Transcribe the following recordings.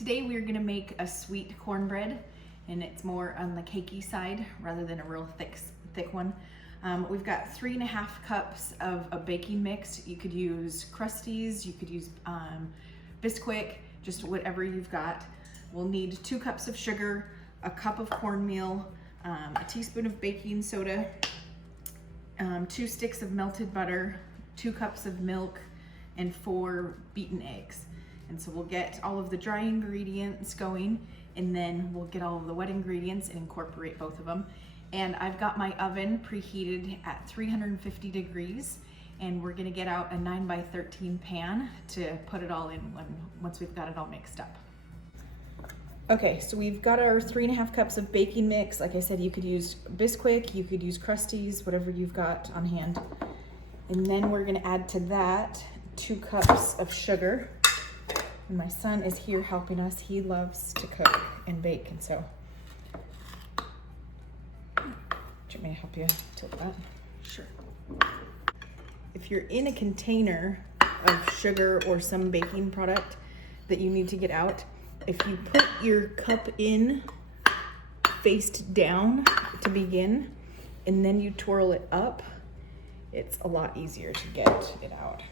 Today we're gonna make a sweet cornbread, and it's more on the cakey side rather than a real thick one. We've got 3.5 cups of a baking mix. You could use Krusteaz, you could use Bisquick, just whatever you've got. We'll need 2 cups of sugar, a cup of cornmeal, a teaspoon of baking soda, 2 sticks of melted butter, 2 cups of milk, and 4 beaten eggs. And so we'll get all of the dry ingredients going, and then we'll get all of the wet ingredients and incorporate both of them. And I've got my oven preheated at 350 degrees, and we're gonna get out a 9x13 pan to put it all in once we've got it all mixed up. Okay, so we've got our 3.5 cups of baking mix. Like I said, you could use Bisquick, you could use Krusteaz, whatever you've got on hand. And then we're gonna add to that 2 cups of sugar. And my son is here helping us. He loves to cook and bake, and so. Do you want me to help you tilt that? Sure. If you're in a container of sugar or some baking product that you need to get out, if you put your cup in faced down to begin, and then you twirl it up, it's a lot easier to get it out.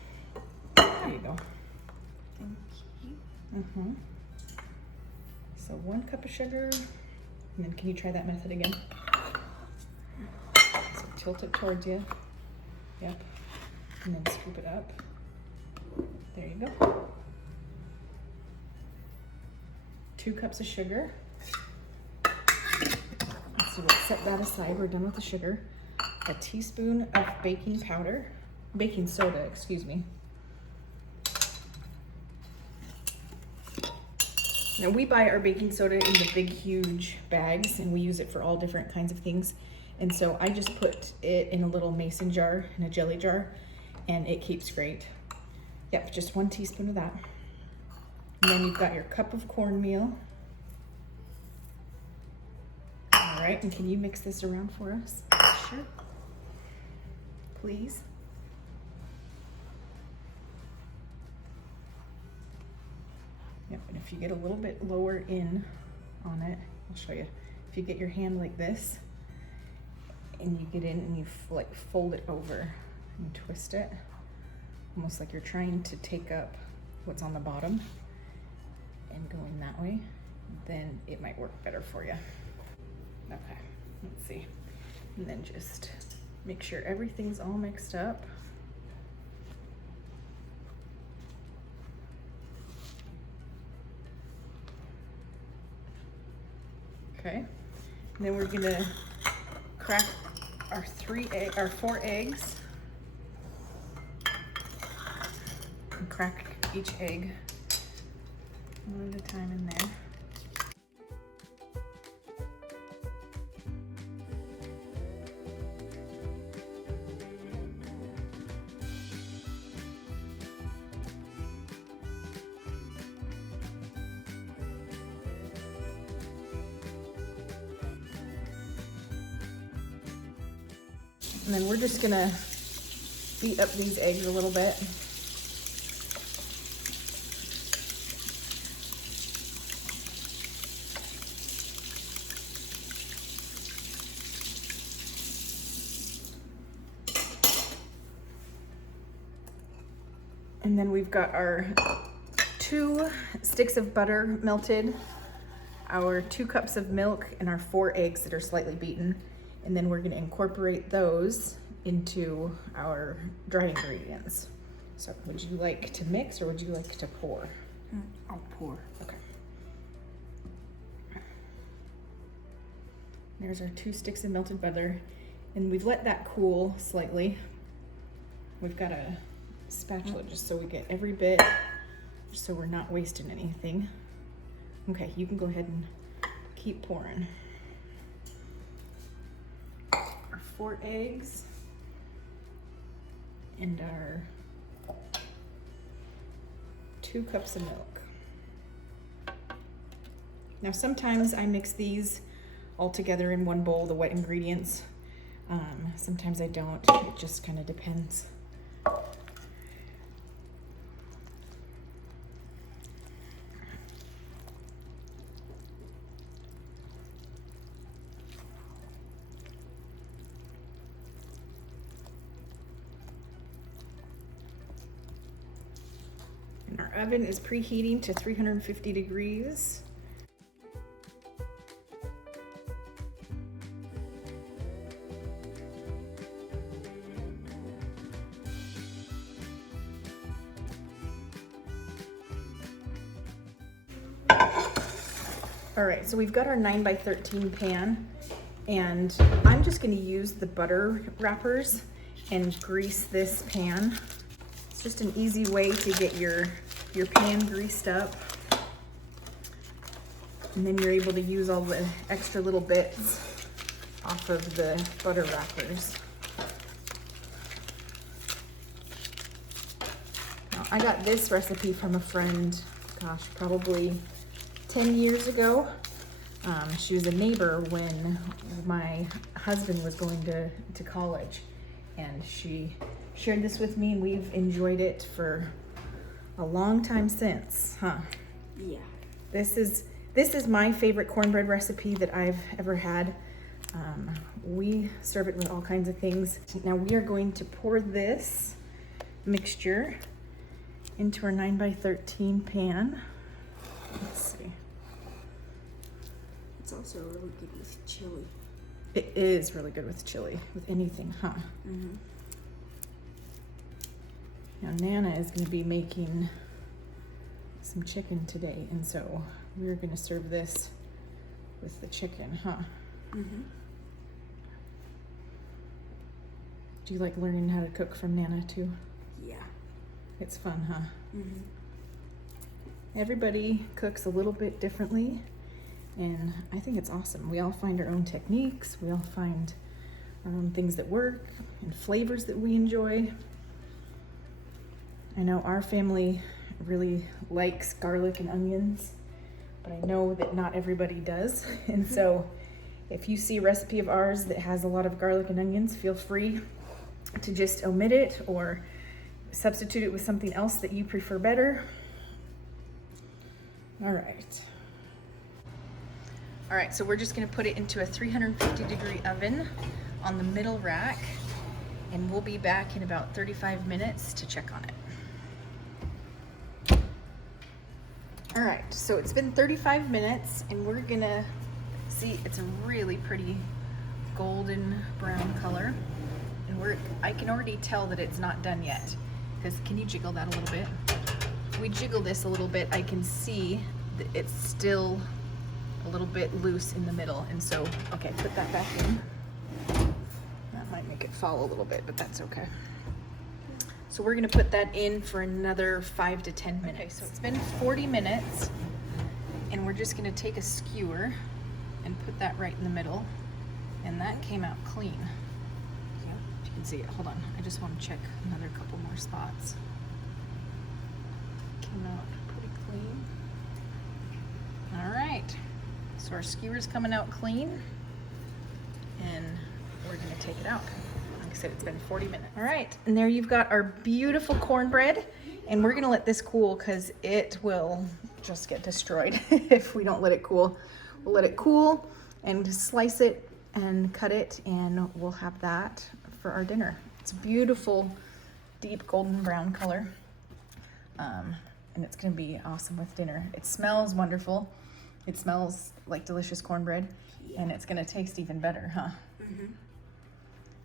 There you go. So 1 cup of sugar, and then can you try that method again? So tilt it towards you. Yep. And then scoop it up. There you go. 2 cups of sugar. So we'll set that aside. We're done with the sugar. A teaspoon of baking soda, excuse me. Now we buy our baking soda in the big, huge bags, and we use it for all different kinds of things. And so I just put it in a little mason jar, in a jelly jar, and it keeps great. Yep, just 1 teaspoon of that. And then you've got your cup of cornmeal. All right, and can you mix this around for us? Sure. Please. Yep, and if you get a little bit lower in on it, I'll show you. If you get your hand like this, and you get in and you like fold it over and twist it, almost like you're trying to take up what's on the bottom and going that way, then it might work better for you. Okay, let's see. And then just make sure everything's all mixed up. Okay, and then we're gonna crack our 4 eggs, and crack each egg one at a time in there. And then we're just gonna beat up these eggs a little bit. And then we've got our 2 sticks of butter melted, our 2 cups of milk, and our 4 eggs that are slightly beaten. And then we're gonna incorporate those into our dry ingredients. So would you like to mix or would you like to pour? I'll pour. Okay. There's our 2 sticks of melted butter, and we've let that cool slightly. We've got a spatula just so we get every bit, so we're not wasting anything. Okay, you can go ahead and keep pouring. 4 eggs and our 2 cups of milk. Now sometimes I mix these all together in one bowl, the wet ingredients. Sometimes I don't, it just kind of depends. Our oven is preheating to 350 degrees. All right, so we've got our 9x13 pan, and I'm just gonna use the butter wrappers and grease this pan. It's just an easy way to get your pan greased up. And then you're able to use all the extra little bits off of the butter wrappers. Now, I got this recipe from a friend, gosh, probably 10 years ago. She was a neighbor when my husband was going to college, and she shared this with me, and we've enjoyed it for a long time since, huh? Yeah. This is my favorite cornbread recipe that I've ever had. We serve it with all kinds of things. Now we are going to pour this mixture into our 9x13 pan. Let's see. It's also really good with chili. It is really good with chili, with anything, huh? Mm-hmm. Now Nana is going to be making some chicken today, and so we're going to serve this with the chicken, huh? Mm-hmm. Do you like learning how to cook from Nana too? Yeah. It's fun, huh? Mm-hmm. Everybody cooks a little bit differently, and I think it's awesome. We all find our own techniques, we all find our own things that work and flavors that we enjoy. I know our family really likes garlic and onions, but I know that not everybody does. And so if you see a recipe of ours that has a lot of garlic and onions, feel free to just omit it or substitute it with something else that you prefer better. All right, so we're just gonna put it into a 350-degree oven on the middle rack, and we'll be back in about 35 minutes to check on it. All right, so it's been 35 minutes, and we're gonna see it's a really pretty golden brown color, and I can already tell that it's not done yet, because can you jiggle that a little bit? If we jiggle this a little bit, I can see that it's still a little bit loose in the middle, and so, okay, put that back in. That might make it fall a little bit, but that's okay. So we're gonna put that in for another 5 to 10 minutes. Okay, so it's been 40 minutes, and we're just gonna take a skewer and put that right in the middle, and that came out clean. Yeah, you can see it. Hold on, I just want to check another couple more spots. Came out pretty clean. All right, so our skewer's coming out clean, and we're gonna take it out. Like I said, it's been 40 minutes. All right, and there you've got our beautiful cornbread, and we're gonna let this cool because it will just get destroyed if we don't let it cool. We'll let it cool and slice it and cut it, and we'll have that for our dinner. It's a beautiful, deep golden brown color, and it's gonna be awesome with dinner. It smells wonderful. It smells like delicious cornbread, and it's gonna taste even better, huh? Mm-hmm.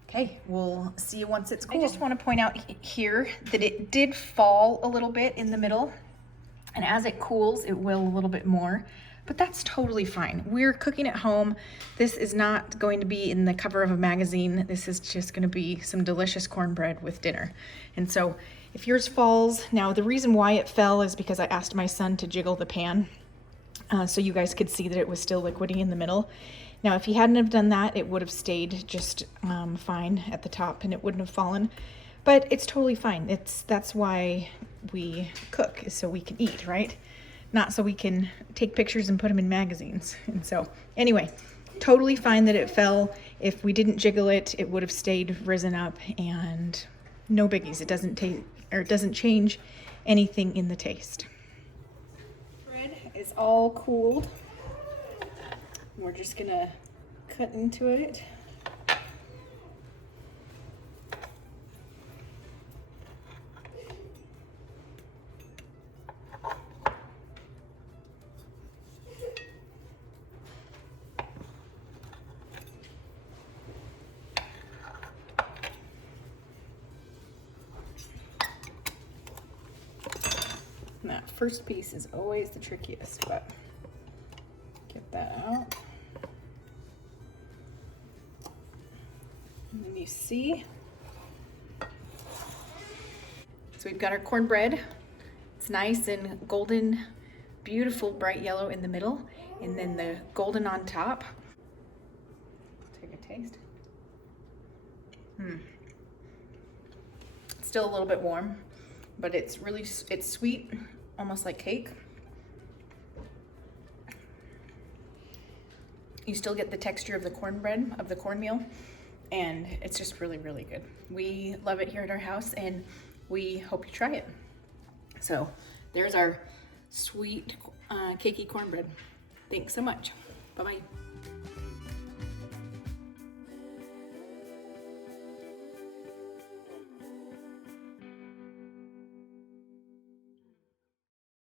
Okay, we'll see you once it's cool. I just want to point out here that it did fall a little bit in the middle, and as it cools, it will a little bit more, but that's totally fine. We're cooking at home. This is not going to be in the cover of a magazine. This is just going to be some delicious cornbread with dinner. And so if yours falls, now the reason why it fell is because I asked my son to jiggle the pan so you guys could see that it was still liquidy in the middle. Now, if he hadn't have done that, it would have stayed just fine at the top and it wouldn't have fallen, but it's totally fine. That's why we cook, is so we can eat, right? Not so we can take pictures and put them in magazines. And so anyway, totally fine that it fell. If we didn't jiggle it, it would have stayed risen up, and no biggies. It doesn't change anything in the taste. Bread is all cooled. We're just gonna cut into it. And that first piece is always the trickiest, but get that out. And then you see, so we've got our cornbread. It's nice and golden, beautiful bright yellow in the middle, and then the golden on top. Take a taste. It's still a little bit warm, but it's sweet, almost like cake. You still get the texture of the cornbread, of the cornmeal, and it's just really, really good. We love it here at our house, and we hope you try it. So there's our sweet, cakey cornbread. Thanks so much. Bye-bye.